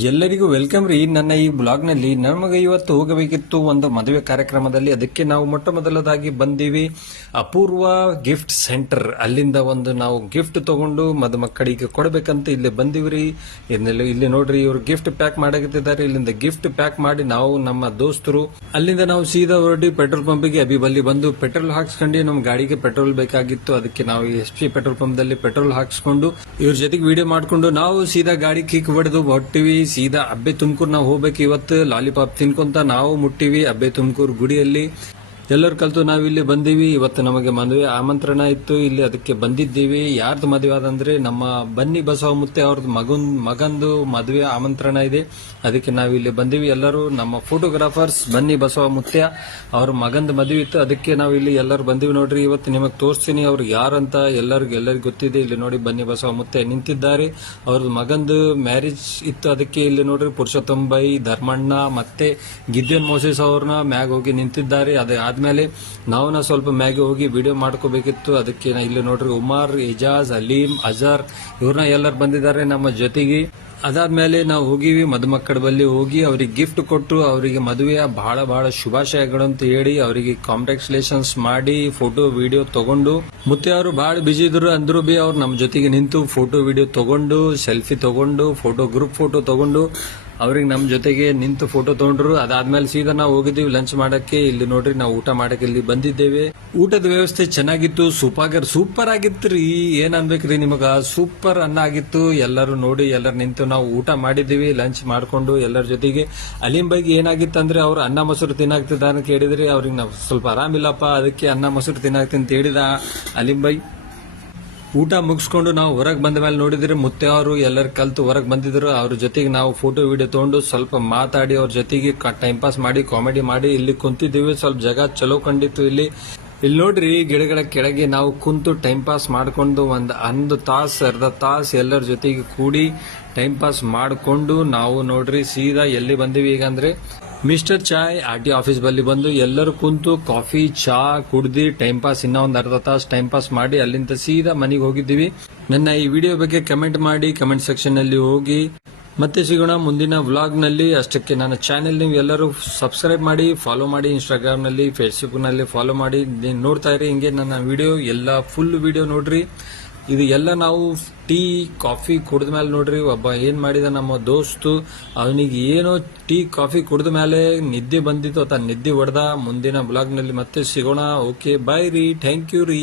ಎಲ್ಲರಿಗೂ ವೆಲ್ಕಮ್ ರೀ. ನನ್ನ ಈ ಬ್ಲಾಗ್ ನಲ್ಲಿ ನಮಗೆ ಇವತ್ತು ಹೋಗಬೇಕಿತ್ತು ಒಂದು ಮದುವೆ ಕಾರ್ಯಕ್ರಮದಲ್ಲಿ. ಅದಕ್ಕೆ ನಾವು ಮೊಟ್ಟ ಮೊದಲದಾಗಿ ಬಂದೀವಿ ಅಪೂರ್ವ ಗಿಫ್ಟ್ ಸೆಂಟರ್. ಅಲ್ಲಿಂದ ಒಂದು ನಾವು ಗಿಫ್ಟ್ ತಗೊಂಡು ಮದುಮಕ್ಕಳಿಗೆ ಕೊಡಬೇಕಂತ ಇಲ್ಲಿ ಬಂದಿವ್ರಿ. ಇಲ್ಲಿ ನೋಡ್ರಿ, ಇವರು ಗಿಫ್ಟ್ ಪ್ಯಾಕ್ ಮಾಡಕತ್ತಿದ್ದಾರೆ. ಇಲ್ಲಿಂದ ಗಿಫ್ಟ್ ಪ್ಯಾಕ್ ಮಾಡಿ ನಾವು ನಮ್ಮ ದೋಸ್ತರು ಅಲ್ಲಿಂದ ನಾವು ಸೀದಾ ಹೊರಟಿ ಪೆಟ್ರೋಲ್ ಪಂಪಿಗೆ ಅಬಿಬಲ್ಲಿ ಬಂದು ಪೆಟ್ರೋಲ್ ಹಾಕ್ಸ್ಕೊಂಡು ನಮ್ಮ ಗಾಡಿಗೆ ಪೆಟ್ರೋಲ್ ಬೇಕಾಗಿತ್ತು. ಅದಕ್ಕೆ ನಾವು SP ಪೆಟ್ರೋಲ್ ಪಂಪ್ ದಲ್ಲಿ ಪೆಟ್ರೋಲ್ ಹಾಕ್ಸ್ಕೊಂಡು ಇವ್ರ ಜೊತೆಗೆ ವಿಡಿಯೋ ಮಾಡ್ಕೊಂಡು ನಾವು ಸೀದಾ ಗಾಡಿ ಕಿಕ್ ಹೊಡೆದು ಹೊಟ್ಟಿವಿ. ಸೀದಾ ಅಬ್ಬೆ ತುಮಕೂರು ನಾವು ಹೋಗ್ಬೇಕು. ಇವತ್ತು ಲಾಲಿಪಾಪ್ ತಿನ್ಕೊಂತ ನಾವು ಮುಟ್ಟಿವಿ ಅಬ್ಬೆ ತುಮಕೂರು ಗುಡಿಯಲ್ಲಿ. ಎಲ್ಲರೂ ಕಲ್ತು ನಾವು ಇಲ್ಲಿ ಬಂದೀವಿ. ಇವತ್ತು ನಮಗೆ ಮದುವೆ ಆಮಂತ್ರಣ ಇತ್ತು ಇಲ್ಲಿ, ಅದಕ್ಕೆ ಬಂದಿದ್ದೀವಿ. ಯಾರ್ದು ಮದುವೆ ಆದಂದ್ರೆ ನಮ್ಮ ಬನ್ನಿ ಬಸವ ಮುತ್ತೆ ಅವ್ರದ್ದು ಮಗಂದು ಮದುವೆ ಆಮಂತ್ರಣ ಇದೆ. ಅದಕ್ಕೆ ನಾವು ಇಲ್ಲಿ ಬಂದೀವಿ. ಎಲ್ಲರೂ ನಮ್ಮ ಫೋಟೋಗ್ರಾಫರ್ಸ್ ಬನ್ನಿ ಬಸವ ಮುತ್ಯ ಅವ್ರ ಮಗಂದು ಮದುವೆ ಇತ್ತು. ಅದಕ್ಕೆ ನಾವು ಇಲ್ಲಿ ಎಲ್ಲರೂ ಬಂದೀವಿ. ನೋಡ್ರಿ, ಇವತ್ತು ನಿಮಗೆ ತೋರಿಸ್ತೀನಿ ಅವ್ರು ಯಾರಂತ. ಎಲ್ಲರಿಗೂ ಗೊತ್ತಿದೆ. ಇಲ್ಲಿ ನೋಡಿ, ಬನ್ನಿ ಬಸವ ಮುತ್ತೆ ನಿಂತಿದ್ದಾರೆ. ಅವ್ರದ್ದು ಮಗಂದು ಮ್ಯಾರೇಜ್ ಇತ್ತು. ಅದಕ್ಕೆ ಇಲ್ಲಿ ನೋಡ್ರಿ, ಪುರುಷೋತ್ತಮ್ ಬೈ, ಧರ್ಮಣ್ಣ ಮತ್ತೆ ಗಿದ್ಯನ್ ಮೋಸೆಸ್ ಅವ್ರನ್ನ ಮ್ಯಾಗ ಹೋಗಿ ನಿಂತಿದ್ದಾರೆ. ಆದ್ಮೇಲೆ ನಾವು ಸ್ವಲ್ಪ ಮ್ಯಾಗೆ ಹೋಗಿ ವಿಡಿಯೋ ಮಾಡ್ಕೋಬೇಕಿತ್ತು. ಅದಕ್ಕೆ ಇಲ್ಲಿ ನೋಡ್ರಿ, ಉಮರ್, ಇಜಾಜ್, ಅಲೀಂ, ಅಜರ್ ಇವ್ರನ್ನ ಎಲ್ಲರೂ ಬಂದಿದ್ದಾರೆ ನಮ್ಮ ಜೊತೆಗೆ. ಅದಾದ್ಮೇಲೆ ನಾವು ಹೋಗಿವಿ ಮದುಮಕ್ಕಳ ಬಳಿ ಹೋಗಿ ಅವ್ರಿಗೆ ಗಿಫ್ಟ್ ಕೊಟ್ಟು ಅವರಿಗೆ ಮದುವೆಯ ಬಹಳ ಶುಭಾಶಯಗಳು ಅಂತ ಹೇಳಿ ಅವರಿಗೆ ಕಾಂಗ್ರಾಚುಲೇಷನ್ಸ್ ಮಾಡಿ ಫೋಟೋ ವಿಡಿಯೋ ತಗೊಂಡು, ಮುತ್ತೆ ಅವರು ಬಹಳ ಬಿಜಿ ಇದ್ರು ಅಂದ್ರೂ ಬಿ ಅವ್ರು ನಮ್ಮ ಜೊತೆಗೆ ನಿಂತು ಫೋಟೋ ವಿಡಿಯೋ ತಗೊಂಡು, ಸೆಲ್ಫಿ ತಗೊಂಡು, ಗ್ರೂಪ್ ಫೋಟೋ ತಗೊಂಡು ಅವ್ರಿಗೆ ನಮ್ಮ ಜೊತೆಗೆ ನಿಂತು ಫೋಟೋ ತಗೊಂಡ್ರು. ಅದಾದ್ಮೇಲೆ ಸೀದಾ ನಾವು ಹೋಗಿದ್ದೀವಿ ಲಂಚ್ ಮಾಡಕ್ಕೆ. ಇಲ್ಲಿ ನೋಡ್ರಿ, ನಾವು ಊಟ ಮಾಡಕ್ಕೆ ಇಲ್ಲಿ ಬಂದಿದ್ದೇವೆ. ಊಟದ ವ್ಯವಸ್ಥೆ ಚೆನ್ನಾಗಿತ್ತು, ಸೂಪರ್ ಆಗಿತ್ತು ರೀ. ಏನ್ ಅನ್ಬೇಕ್ರಿ ನಿಮಗ, ಸೂಪರ್ ಅನ್ನ ಆಗಿತ್ತು. ಎಲ್ಲರೂ ನೋಡಿ, ಎಲ್ಲರೂ ನಿಂತು ನಾವು ಊಟ ಮಾಡಿದ್ದೀವಿ ಲಂಚ್ ಮಾಡ್ಕೊಂಡು ಎಲ್ಲರ ಜೊತೆಗೆ. ಅಲೀಂ ಬೈಗೆ ಏನಾಗಿತ್ತು ಅಂದ್ರೆ ಅವ್ರು ಅನ್ನ ಮೊಸರು ತಿನ್ನಾಗ್ತಿದ್ದ ಅಂತ ಕೇಳಿದ್ರಿ. ಅವ್ರಿಗೆ ನಾವು ಸ್ವಲ್ಪ ಆರಾಮಿಲ್ಲಪ್ಪ, ಅದಕ್ಕೆ ಅನ್ನ ಮೊಸರು ತಿನ್ನಾಗ್ತೀನಿ ಅಂತ ಹೇಳಿದ ಅಲೀಂ ಬೈ. ಊಟ ಮುಗಿಸ್ಕೊಂಡು ನಾವು ಹೊರಗೆ ಬಂದ ಮೇಲೆ ನೋಡಿದ್ರೆ ಮುತ್ತೆ ಅವರು ಎಲ್ಲರೂ ಕಲ್ತು ಹೊರಗೆ ಬಂದಿದ್ರು. ಅವ್ರ ಜೊತೆಗೆ ನಾವು ಫೋಟೋ ವಿಡಿಯೋ ತಗೊಂಡು ಸ್ವಲ್ಪ ಮಾತಾಡಿ ಅವ್ರ ಜೊತೆಗೆ ಟೈಮ್ ಪಾಸ್ ಮಾಡಿ ಕಾಮಿಡಿ ಮಾಡಿ ಇಲ್ಲಿ ಕುಂತಿದ್ದೀವಿ. ಸ್ವಲ್ಪ ಜಾಗ ಚಲೋ ಕಂಡಿತ್ತು ಇಲ್ಲಿ ನೋಡ್ರಿ, ಗಿಡಗಳ ಕೆಳಗೆ ನಾವು ಕುಂತು ಟೈಮ್ ಪಾಸ್ ಮಾಡ್ಕೊಂಡು ಒಂದು ತಾಸು ಅರ್ಧ ತಾಸು ಎಲ್ಲರ ಜೊತೆಗೆ ಕೂಡಿ ಟೈಮ್ ಪಾಸ್ ಮಾಡಿಕೊಂಡು ನಾವು ನೋಡ್ರಿ ಸೀದಾ ಎಲ್ಲಿ ಬಂದಿವಿ ಈಗ ಅಂದ್ರೆ ಮಿಸ್ಟರ್ ಚಾಯ್ RT ಆಫೀಸ್ ಬಲ್ಲಿ ಬಂದು ಎಲ್ಲರೂ ಕುಂತು ಕಾಫಿ ಚಾ ಕುಡ್ದಿ ಟೈಮ್ ಪಾಸ್ ಒಂದು ಅರ್ಧ ತಾಸು ಟೈಮ್ ಪಾಸ್ ಮಾಡಿ ಅಲ್ಲಿಂದ ಸೀದಾ ಮನೆಗೆ ಹೋಗಿದ್ದೀವಿ. ನನ್ನ ಈ ವಿಡಿಯೋ ಬಗ್ಗೆ ಕಮೆಂಟ್ ಮಾಡಿ, ಕಮೆಂಟ್ ಸೆಕ್ಷನ್ ನಲ್ಲಿ ಹೋಗಿ. ಮತ್ತೆ ಸಿಗೋಣ ಮುಂದಿನ ವ್ಲಾಗ್ ನಲ್ಲಿ. ಅಷ್ಟಕ್ಕೆ ನನ್ನ ಚಾನೆಲ್ ನೀವು ಎಲ್ಲರೂ ಸಬ್ಸ್ಕ್ರೈಬ್ ಮಾಡಿ, ಫಾಲೋ ಮಾಡಿ. ಇನ್ಸ್ಟಾಗ್ರಾಮ್ ನಲ್ಲಿ, ಫೇಸ್ಬುಕ್ ನಲ್ಲಿ ಫಾಲೋ ಮಾಡಿ. ನೋಡ್ತಾ ಇರಿ ಹಿಂಗೆ ನನ್ನ ವಿಡಿಯೋ ಎಲ್ಲ ಫುಲ್ ವಿಡಿಯೋ ನೋಡ್ರಿ. ಇದು ಎಲ್ಲ ನಾವು ಟೀ ಕಾಫಿ ಕುಡಿದ ಮೇಲೆ ನೋಡ್ರಿ, ಒಬ್ಬ ಏನ್ ಮಾಡಿದ ನಮ್ಮ ದೋಸ್ತು, ಅವನಿಗೆ ಏನೋ ಟೀ ಕಾಫಿ ಕುಡಿದ ಮೇಲೆ ನಿದ್ದೆ ಬಂದಿತ್ತು, ನಿದ್ದೆ ಹೊಡೆದ. ಮುಂದಿನ ಬ್ಲಾಗ್ ನಲ್ಲಿ ಮತ್ತೆ ಸಿಗೋಣ. ಓಕೆ, ಬಾಯ್ ರೀ, ಥ್ಯಾಂಕ್ ಯು ರೀ.